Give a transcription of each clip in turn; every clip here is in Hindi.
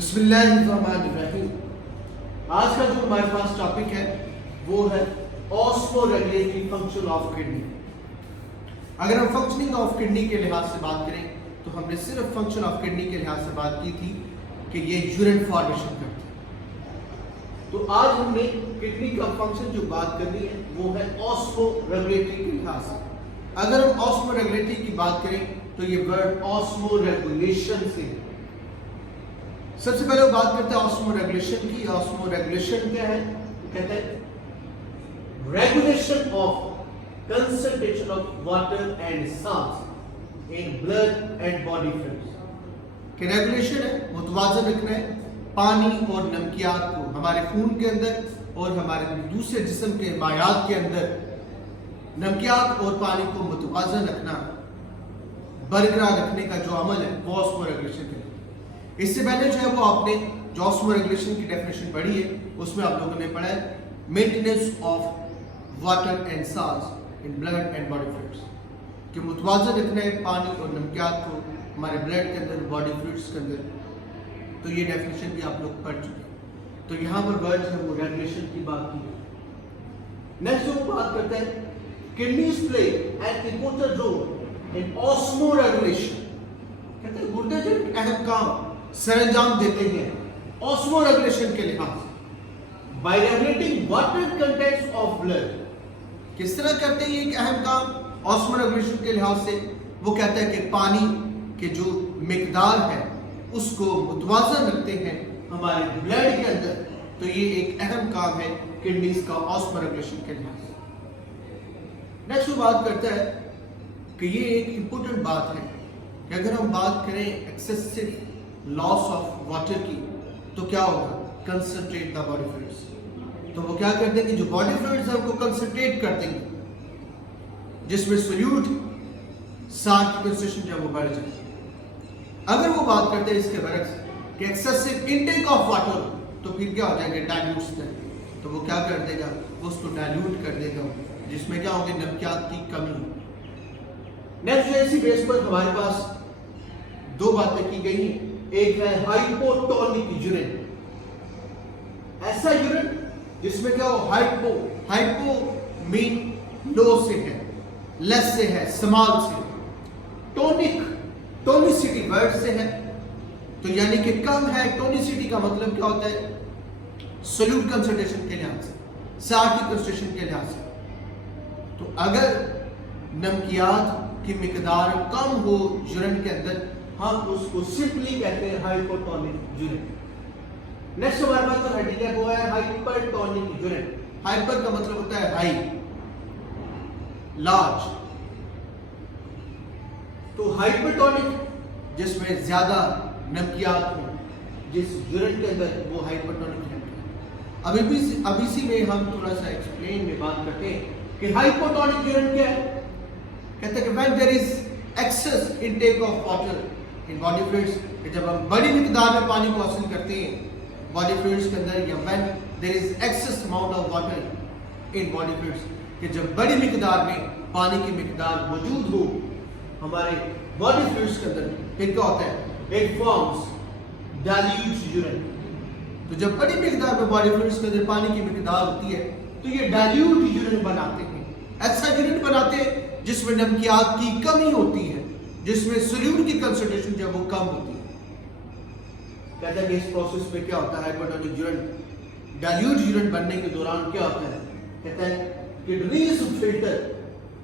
बिस्मिल्लाहिर्रहमानिर्रहीम। आज का जो हमारे पास टॉपिक है वो है ऑस्मोरेगुलेटरी फंक्शन ऑफ किडनी। अगर हम फंक्शनिंग ऑफ किडनी के लिहाज से बात करें तो हमने सिर्फ फंक्शन ऑफ किडनी के लिहाज से बात की थी कि ये यूरिन फॉर्मेशन करते हैं। तो आज हमने किडनी का फंक्शन जो बात करनी है वो है ऑस्मोरेगुलेटरी के लिहाज से। अगर हम ऑस्मोरेगुलेटरी की बात करें तो ये वर्ड ऑस्मोरेगुलेशन से है। सबसे पहले बात करते हैं ऑस्मोरेगुलेशन की। ऑस्मोरेगुलेशन क्या है? कहते हैं regulation of concentration of water and salts in blood and body fluids. कि रेगुलेशन है, मुतवाजन रखना है पानी और नमकियात को हमारे खून के अंदर और हमारे दूसरे जिस्म के मायात के अंदर नमकियात और पानी को मुतवाजन रखना, बरकरार रखने का जो अमल है वो ऑस्मोरेगुलेशन है। इससे पहले जो है वो आपने जो ऑस्मोरेगुलेशन की डेफिनेशन पढ़ी है उसमें आप लोगों ने पढ़ा है maintenance of water and salts in blood and body fluids, कि मुतवाज़न रखना है पानी और नमकियात को हमारे ब्लड के अंदर, बॉडी फ्लूइड्स के अंदर। तो ये डेफिनेशन भी आप लोग पढ़ चुके हैं। तो यहाँ पर वर्ड है वो रेगुलेशन की बात की है। नेक्स्ट हम बात करते हैं kidneys play an important role in osmoregulation. कहते हैं गुर्दे जो अहम काम सरंजाम देते हैं ऑस्मोरेगुलेशन के लिहाज से। Bye regulating water contents of blood. किस तरह करते हैं ये एक अहम काम ऑस्मोरेगुलेशन के लिहाज से? वो कहता है कि पानी के जो मिकदार है उसको मुतवाज़न रखते हैं हमारे ब्लड के अंदर। तो ये एक अहम काम है किडनीज का ऑस्मोरेगुलेशन के लिहाज से। नेक्स्ट बात करता है कि ये एक इंपॉर्टेंट बात है कि अगर हम बात करें एक्सेसिव लॉस ऑफ वाटर की तो क्या होगा? Concentrate the body fluids. तो वो क्या करते हैं कि जो बॉडी फ्लूइड्स है उनको कंसंट्रेट कर देंगे, जिसमें सोल्यूट सार की कंसंट्रेशन जो है वो बढ़ जाए। अगर वो बात करते हैं इसके बरक्स कि एक्सेसिव इनटेक ऑफ वाटर तो फिर क्या हो जाएगा? डाइल्यूट। तो वो क्या कर देगा? वो उसको डाइल्यूट कर देगा, जिसमें क्या होगी? नमकियात की कमी। नेक्स्ट इसी बेस पर हमारे पास दो बातें की गई हैं। एक है हाइपोटोनिक यूरिन, ऐसा यूरिन जिसमें क्या हो? हाइपो मीन लो से है, लेस से है, स्मॉल से। टोनिक टोनिसिटी वर्ड से है, तो यानी कि कम है। टोनिसिटी का मतलब क्या होता है? सोल्यूट कंसंट्रेशन के लिहाज से, सार की कंसंट्रेशन के लिहाज से। तो अगर नमकियात की मिकदार कम हो यूरिन के अंदर, हम उसको सिंपली कहते हैं हाइपोटोनिक यूरिन। नेक्स्ट हमारे पास जो हेडिंग वो है हाइपरटोनिक यूरिन। हाइपर का मतलब होता है हाई, लार्ज। तो हाइपरटोनिक जिसमें ज्यादा नमकियात हो जिस यूरिन के अंदर, वो हाइपरटोनिक यूरिन। अभी इसी में हम थोड़ा सा एक्सप्लेन में बात करते हैं कि हाइपोटोनिक यूरिन क्या है। कहते हैं कि when there is excess intake of water in body fluids, कि जब हम बड़ी मिकदार में पानी को हासिल करते हैं बॉडी फ्लूइड्स के अंदर, या when there is excess amount of water in body fluids, कि जब बड़ी मिकदार में पानी की मिकदार मौजूद हो हमारे बॉडी फ्लूइड्स के अंदर, फिर क्या होता है? It forms dilute urine. तो जब बड़ी मिकदार में बॉडी फ्लूइड्स के अंदर पानी की मिकदार होती है तो ये डाइल्यूट यूरिन बनाते हैं। ऐसा यूरिन बनाते हैं जिसमें नमकियात की कमी होती है, जिसमें सोल्यूट की कंसंट्रेशन जो है वो कम होती है। कहते हैं कि इस प्रोसेस में क्या होता है? हाइपोटोनिक यूरिन, डाइल्यूट यूरिन बनने के दौरान क्या होता है? कहता है किडनीज फिल्टर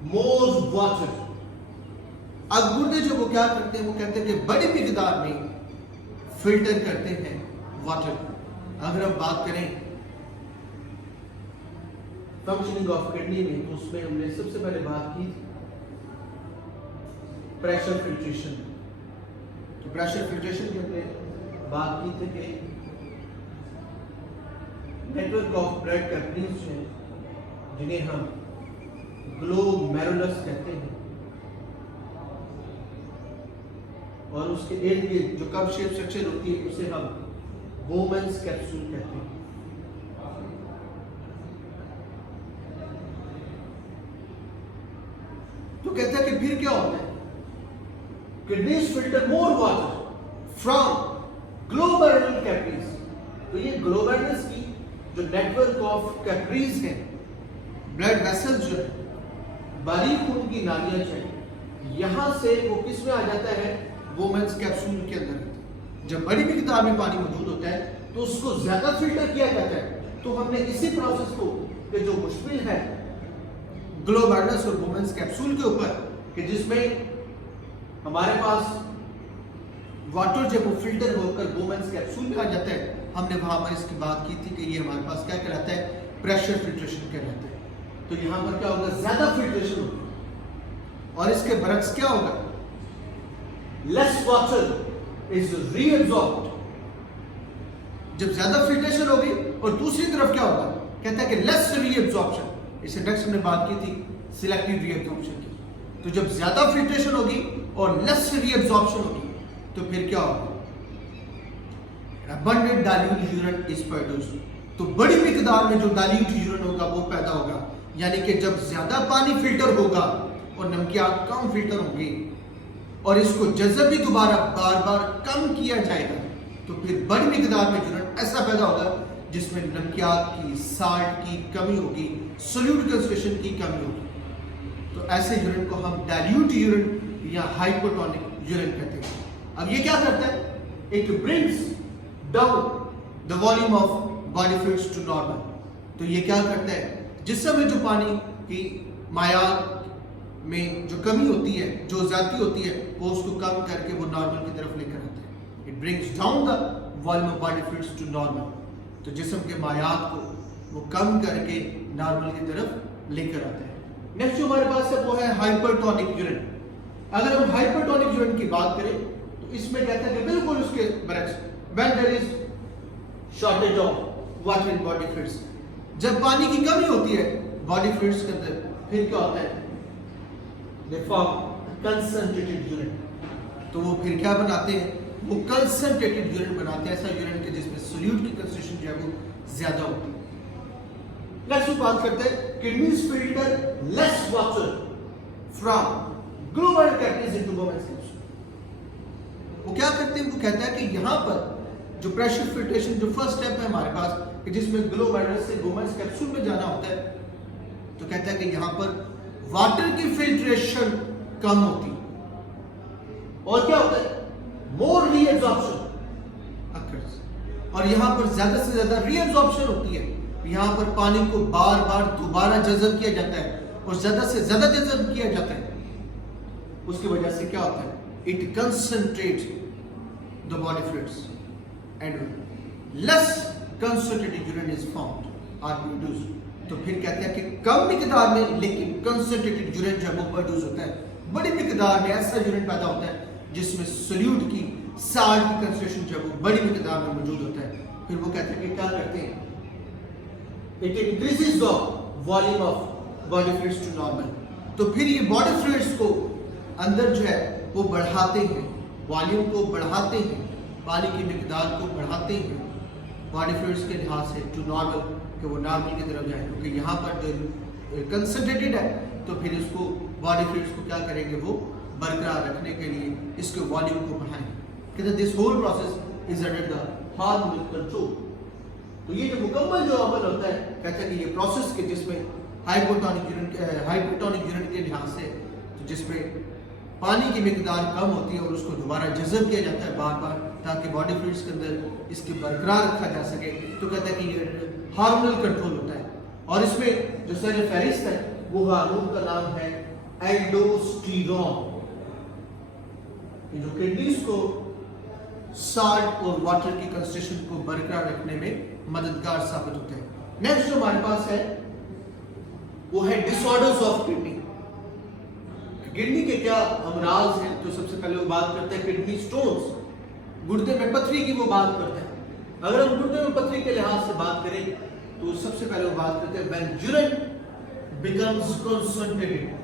मोर वाटर। अब गुर्दे जो वो क्या करते हैं? वो कहते हैं कि बड़ी मिकदार में फिल्टर करते हैं वाटर। अगर हम बात करें फंक्शनिंग ऑफ किडनी में तो उसमें हमने सबसे पहले बात की प्रेशर फिल्ट्रेशन। तो प्रेशर फिल्ट्रेशन के हमने बात की थी कि नेटवर्क ऑफ ब्लड कैपिलरीज हैं जिन्हें हम ग्लोमेरुलस कहते हैं, और उसके इर्द गिर्द जो कप शेप स्ट्रक्चर होती है उसे हम बोमेन्स कैप्सूल कहते हैं। तो कहता है कि फिर क्या होता है? Kidneys filter more water from glomerular capillaries, तो ये ग्लोमेरुलस की जो नेटवर्क ऑफ कैपिलरीज है, ब्लड वेसल्स जो है, बारीक खून की नालियां जो है, यहां से वो किस में आ जाता है, वोमेन्स कैप्सूल के अंदर। जब बड़ी मिकदार में पानी मौजूद होता है तो उसको ज्यादा फिल्टर किया जाता है। तो हमने इसी प्रोसेस को कि जो मुश्किल है ग्लोमेरुलस और वोमेन्स कैप्सूल के ऊपर, कि जिसमें हमारे पास वाटर जब वो फिल्टर होकर वोमेन्स कैप्सूल में आ जाता है, हमने वहां पर इसकी बात की थी कि ये हमारे पास क्या कहलाता है, प्रेशर फिल्ट्रेशन कहलाता है। तो यहां पर क्या होगा, ज्यादा फिल्ट्रेशन होगी, और इसके बरक्स क्या होगा, लेस वाटर इज रीअब्सॉर्ब्ड। जब ज्यादा फिल्ट्रेशन होगी और दूसरी तरफ क्या होगा, कहता है कि लेस रीअब्सॉर्प्शन। इस इंडेक्स में बात की थी सिलेक्टिव रीअब्सॉर्प्शन की। तो जब ज्यादा फिल्ट्रेशन होगी और लेस रीअब्सॉर्प्शन होगी तो फिर क्या होगा, abundant dilute urine is produced। तो बड़ी मिकदार में जो डाइल्यूट यूरिन होगा वो पैदा होगा, यानी कि जब ज्यादा पानी फिल्टर होगा और नमकियात कम फिल्टर होंगे और इसको जज़ब भी दोबारा बार बार कम किया जाएगा, तो फिर बड़ी मिकदार में यूरिन ऐसा पैदा होगा जिसमें नमकियात की, साल्ट की कमी होगी, सोल्यूट कंसंट्रेशन की कमी होगी। तो ऐसे यूरिन को हम डाइल्यूट यूरिन या हाइपोटोनिक यूरिन कहते हैं। अब ये क्या करता है, it brings down the volume of body fluids to normal. तो ये क्या करता है, जिस समय जो पानी की मायात में जो कमी होती है, जो ज्यादती होती है, वो उसको कम करके वो नॉर्मल की तरफ लेकर आता है। It brings down the volume of body fluids to normal. तो जिस्म के मायात को वो कम करके नॉर्मल की तरफ लेकर आता है। नेक्स्ट जो हमारे पास है वो है हाइपरटोनिक यूरिन। अगर हम हाइपरटोनिक यूरिन की बात करें तो इसमें कहता है कि बिल्कुल उसके बरक्स, when there is shortage of water in body fluids, जब पानी की कमी होती है बॉडी फ्लूइड्स के अंदर, फिर क्या होता है, they form concentrated urine। तो वो फिर क्या बनाते हैं, वो कंसंट्रेटेड यूरिन बनाते हैं, ऐसा यूरिन के जिसमें सोल्यूट की कंसंट्रेशन जो है वो ज्यादा होती है। नेक्स्ट बात करते हैं, kidneys filter less water from glomerular capillaries into women's capsule. वो क्या करते हैं, वो कहता है कि यहाँ पर जो प्रेशर फिल्ट्रेशन जो फर्स्ट स्टेप है हमारे पास, कि जिसमें ग्लोमेरुलर से वोमेन्स कैप्सूल में जाना होता है, तो कहता है कि यहाँ पर वाटर की फिल्ट्रेशन कम होती है और क्या होता है, मोर रीअब्सॉर्प्शन अकर्स, और यहाँ पर ज्यादा से ज्यादा रीअब्सॉर्प्शन होती है। यहाँ पर पानी को बार बार दोबारा जज़ब किया जाता है और ज्यादा से ज्यादा जज़ब किया जाता है। उसकी वजह से क्या होता है, it concentrates the body fluids and less concentrated urine is found are produced. तो फिर कहते हैं कि कम मिकदार में लेकिन कंसंट्रेटेड यूरिन जो है वो प्रोड्यूस होता है। बड़ी मिकदार में ऐसा यूरिन पैदा होता है जिसमें सोल्यूट की, साल्ट की कंसंट्रेशन जो है वो बड़ी मिकदार में मौजूद होता है। फिर वो कहते हैं कि क्या करते हैं, it increases the volume of body fluids to normal. तो फिर ये बॉडी फ्लूइड्स को अंदर जो है वो बढ़ाते हैं, वॉल्यूम को बढ़ाते हैं, पानी की मिकदार को बढ़ाते हैं बॉडी फ्लूइड्स के लिहाज से टू नॉर्मल, कि वो नॉर्मल की तरफ जाए। क्योंकि यहाँ पर जो कंसंट्रेटेड है तो फिर इसको बॉडी फ्लूइड्स को क्या करेंगे, वो बरकरार रखने के लिए इसके वॉल्यूम को बढ़ाएंगे। कहते हैं this whole process is under the hormonal control. तो ये जो मुकम्मल जो अमल होता है, कहते हैं कि ये प्रोसेस के जिसमें हाइपोटोनिक यूरिन के लिहाज से, तो जिसमें पानी की मिकदार कम होती है और उसको दोबारा जज़ब किया जाता है बार बार, ताकि बॉडी फ्लूइड्स के अंदर इसकी बरकरार रखा जा सके। तो कहते हैं कि ये हार्मोनल कंट्रोल होता है। और इसमें जो फहरिस्त है वो हार्मोन का नाम है एल्डोस्टेरोन, जो किडनीज को साल्ट और वाटर की कंसंट्रेशन को बरकरार रखने में मददगार साबित होते हैं। नेक्स्ट जो हमारे पास है वो है डिसऑर्डर्स ऑफ किडनी। किडनी के क्या अमराज हैं, तो सबसे पहले वो बात करते हैं किडनी स्टोन्स, गुर्दे में पथरी की वो बात करते हैं। अगर हम गुर्दे में पथरी के लिहाज से बात करें तो सबसे पहले वो बात करते हैं व्हेन यूरिन बिकम्स कंसंट्रेटेड,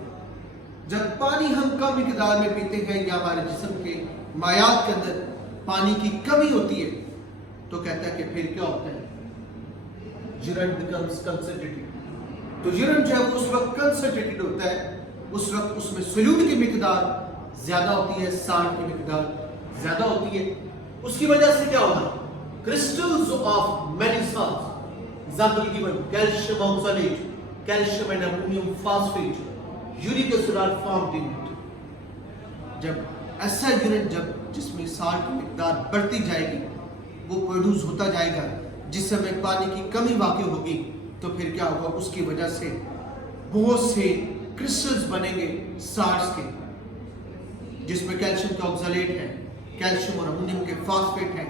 जब पानी हम कम मिकदार में पीते हैं या हमारे जिस्म के मायात के अंदर पानी की कमी होती है, तो कहता है कि फिर क्या होता है, यूरिन बिकम्स कंसंट्रेटेड। तो यूरिन जो है वो उस वक्त कंसंट्रेटेड होता है, उस वक्त उसमें सोल्यूट की मिकदार ज्यादा होती है, साल्ट की मिकदार ज्यादा होती है। उसकी वजह से क्या होगा, crystals of many salts, example given calcium oxalate, calcium and ammonium phosphate, uric acid are formed in it. जब ऐसा यूनिट जब जिसमें साल्ट की मिकदार बढ़ती जाएगी, वो प्रोड्यूस होता जाएगा, जिस समय पानी की कमी वाक़ई होगी, तो फिर क्या होगा, उसकी वजह से बहुत से क्रिस्टल्स बनेंगे साल्ट्स के, जिसमें कैल्शियम का ऑक्सलेट है, कैल्शियम और अमोनियम के फॉस्फेट है,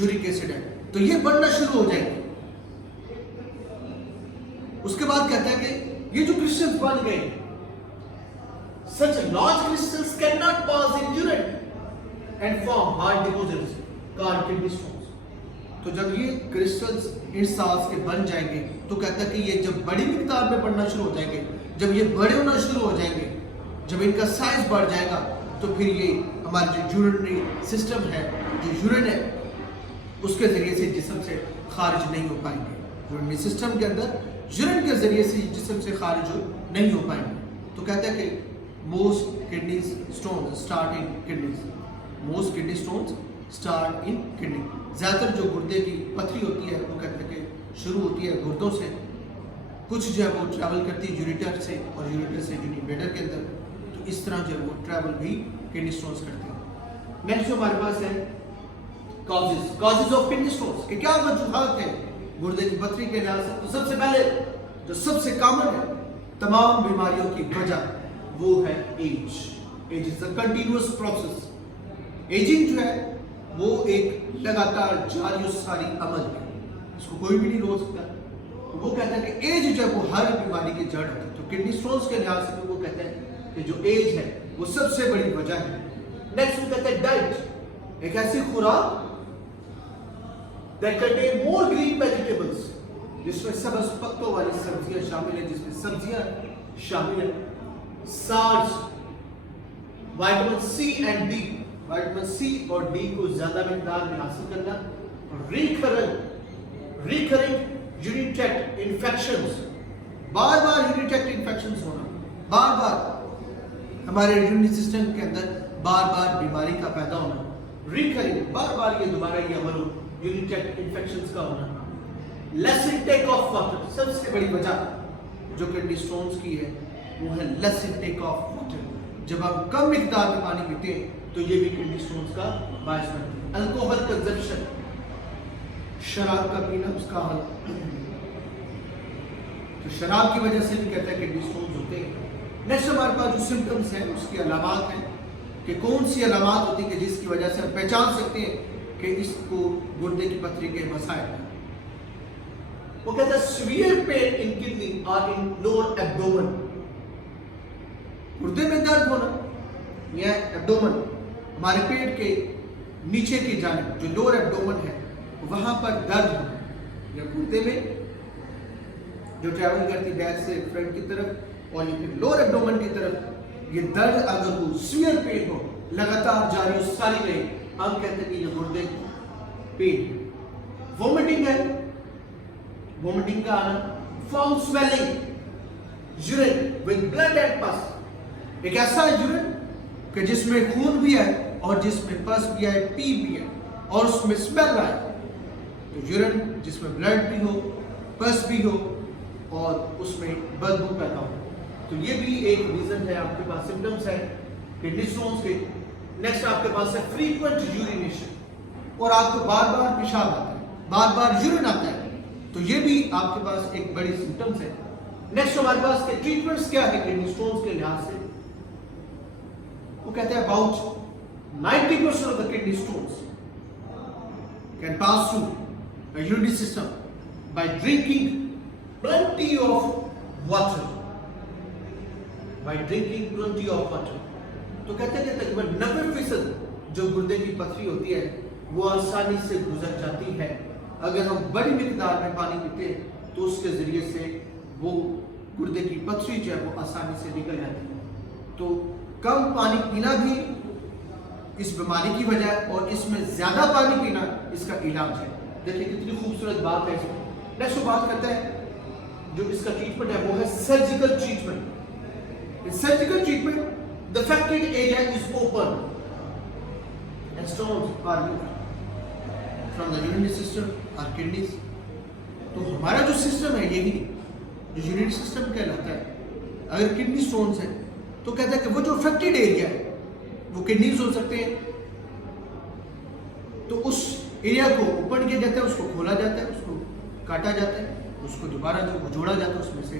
यूरिक एसिड है, तो ये बढ़ना शुरू हो जाएंगे। उसके बाद कहता है कि ये जो क्रिस्टल्स बन गए, such large crystals cannot pass in urine and form hard deposits called kidney stones। तो जब ये क्रिस्टल्स इन साल्ट्स के बन जाएंगे, तो कहता है कि ये जब बड़ी मिकदार में बढ़ना शुरू हो जाएंगे, जब ये बड़े होना शुरू हो जाएंगे, जब इनका साइज बढ़ जाएगा, तो फिर ये हमारा जो यूरिनरी सिस्टम है, जो यूरिन है, उसके जरिए से जिस्म से खारिज नहीं हो पाएंगे। यूरिनरी सिस्टम के अंदर यूरिन के जरिए से जिस्म से खारिज नहीं हो पाएंगे। तो कहता है कि most kidney stones start in kidneys, most kidney stones start in kidney। ज़्यादातर जो गुर्दे की पथरी होती है, वो कहते हैं कि शुरू होती है गुर्दों से, कुछ जो है वो ट्रैवल करती है यूरेटर से, और यूरेटर से यूरिनेटर के अंदर, तो इस तरह जो है वो ट्रैवल भी किडनी स्टोन्स करते हैं। नेक्स्ट जो हमारे पास है कॉजेज ऑफ किडनी स्टोन्स, कि क्या वजूहात है गुर्दे की पथरी के लिहाज से। तो सबसे पहले जो सबसे कॉमन है तमाम बीमारियों की वजह, वो है age. Age is a continuous process. Aging जो है वो एक लगातार जारी और सारी अमल है, इसको कोई भी नहीं रोक सकता। तो वो कहता है कि एज जो है वो हर बीमारी की जड़ है। तो किडनी स्टोन्स के लिहाज से वो कहते हैं कि जो एज है वो सबसे बड़ी वजह है। नेक्स्ट वो कहते हैं डाइट, एक ऐसी खुराक that contain more green vegetables, जिसमें सबज पत्तों वाली सब्जियां शामिल है, जिसमें सब्जियां शामिल है, salts, vitamin C and D, vitamin C और डी को ज्यादा मिकदार में हासिल करना, रिकरेंट यूरिन ट्रैक्ट इन्फेक्शंस, बार बार यूरिन ट्रैक्ट इन्फेक्शंस होना, बार बार हमारे यूरिनरी सिस्टम के अंदर बार बार बीमारी का पैदा होना, रिकरिंग बार बार ये दोबारा ये अमल हो, यूरिन ट्रैक्ट इन्फेक्शंस का होना, लेस इनटेक ऑफ वाटर, सबसे बड़ी वजह जो किडनी स्टोन्स की है वो है लेस इनटेक ऑफ वाटर। जब हम कम मिकदार में पानी पीते हैं तो ये भी किडनी स्टोन्स का बायस बनती है। अल्कोहल कंजप्शन, शराब का पीना, उसका हल, तो शराब की वजह से भी कहता है किडनी स्टोन्स होते हैं। नेक्स्ट हमारे पास जो सिम्टम्स हैं उसकी अलामात हैं कि कौन सी अलामात होती है कि जिसकी वजह से हम पहचान सकते हैं कि इसको गुर्दे की पथरी के मसाइल हैं। वो कहता है सीवियर पेन इन किडनी और इन लोअर एब्डोमेन, गुर्दे में दर्द होना या एब्डोमेन, हमारे पेट के नीचे की जानिब जो लोअर एब्डोमेन है वहां पर दर्द होना, या गुर्दे में जो ट्रैवल करती बैक से फ्रंट की तरफ और ये फिर लोअर एब्डोमेन की तरफ, ये दर्द अगर वो सीवियर पेन हो, लगातार जारी और सारी रहे, हम कहते हैं कि ये गुर्दे पेन। वोमिटिंग है, वोमिटिंग का आना, foul swelling, urine with blood and पस, एक ऐसा यूरिन कि जिसमें खून भी है और जिसमें पस भी है, पी भी है और उसमें स्मेल आए। तो यूरिन जिसमें ब्लड भी हो, पस भी हो और उसमें बदबू पैदा हो, तो ये भी एक रीजन है। आपके पास सिम्टम्स है किडनी स्टोन्स के। नेक्स्ट आपके पास है फ्रीक्वेंट यूरिनेशन, और आपको बार बार पेशाब आता है, बार बार यूरिन आता है, तो ये भी आपके पास एक बड़ी सिम्टम्स है। नेक्स्ट हमारे पास के ट्रीटमेंट्स क्या है किडनी स्टोन्स के लिहाज से। वो कहते हैं about 90% of the kidney stones can pass through the urinary system by drinking plenty of water, by drinking plenty of water. तो कहते हैं कि तकरीबन 90% जो गुर्दे की पथरी होती है वो आसानी से गुजर जाती है अगर हम बड़ी मिकदार में पानी पीते हैं, तो उसके जरिए से वो गुर्दे की पथरी जो है वो आसानी से निकल जाती है। तो कम पानी पीना भी इस बीमारी की वजह है और इसमें ज्यादा पानी पीना इसका इलाज है। देखिए कितनी खूबसूरत बात है इसमें। नेक्स्ट बात करते हैं जो इसका ट्रीटमेंट है वो है surgical treatment. In surgical treatment the affected area is open and stones are removed. From the urinary system or kidneys. तो हमारा जो सिस्टम है यही जो यूरिनरी सिस्टम कहलाता है, अगर किडनी स्टोन्स है तो कहता है कि वो जो अफेक्टेड एरिया है वो किडनीज हो सकते हैं, तो उस एरिया को ओपन किया जाता है, उसको खोला जाता है, उसको काटा जाता है, उसको दोबारा जो जोड़ा जाता है उसमें से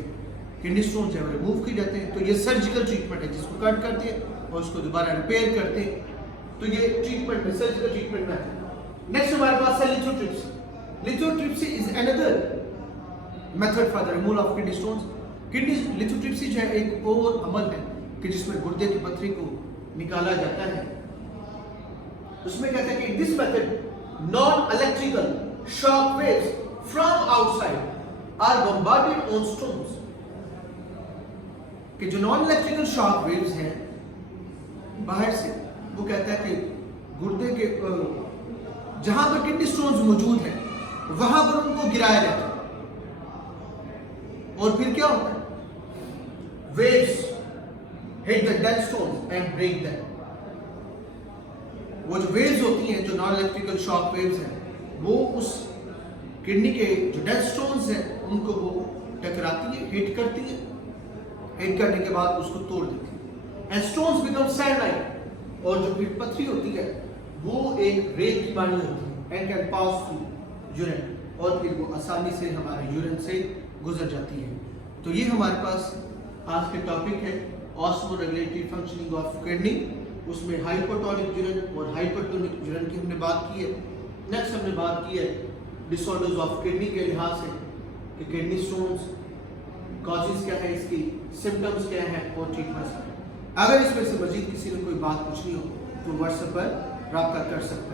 किडनी स्टोन्स है वो रिमूव किए जाते हैं। तो ये सर्जिकल ट्रीटमेंट है, जिसको कट करते हैं और उसको दोबारा रिपेयर करते हैं। तो ये ट्रीटमेंट में सर्जिकल ट्रीटमेंट में है। नेक्स्ट हमारे पास है lithotripsy. Lithotripsy is another method for the removal of kidney stones. Kidney lithotripsy जो है एक और अमल है कि जिसमें गुर्दे की पथरी को निकाला जाता है। उसमें कहते हैं कि this method non electrical shock waves from outside are bombarded on stones. कि जो नॉन इलेक्ट्रिकल शॉक वेव्स हैं बाहर से, वो कहता है कि गुर्दे के जहां पर किडनी स्टोन्स मौजूद हैं वहां पर उनको गिराया जाता है, और फिर क्या होता है, waves hit the dead stones and break them. वो जो वेव्स होती हैं, जो नॉन इलेक्ट्रिकल शॉक वेव्स हैं, वो उस किडनी के जो डेड स्टोन्स हैं उनको वो टकराती है, हिट करती है, हिट करने के बाद उसको तोड़ देती है एंड स्टोन्स बिकम सैंड-लाइक। और जो फिर पथरी होती है वो एक रेत की मानी होती है and can pass through urine, और फिर वो आसानी से हमारे यूरिन से गुजर जाती है। तो ये हमारे पास आज के टॉपिक है ऑस्मोरेगुलेटरी फंक्शनिंग ऑफ किडनी। उसमें हाइपोटोनिक यूरिन और हाइपरटोनिक यूरिन की हमने बात की है। नेक्स्ट हमने बात की है डिसऑर्डर्स ऑफ किडनी के लिहाज से कि किडनी स्टोन्स कॉजेज क्या है, इसकी सिम्टम्स क्या है और ट्रीटमेंट्स। अगर इसमें से मजीद किसी ने कोई बात पूछनी हो तो व्हाट्सएप पर रब्ता कर सकता है।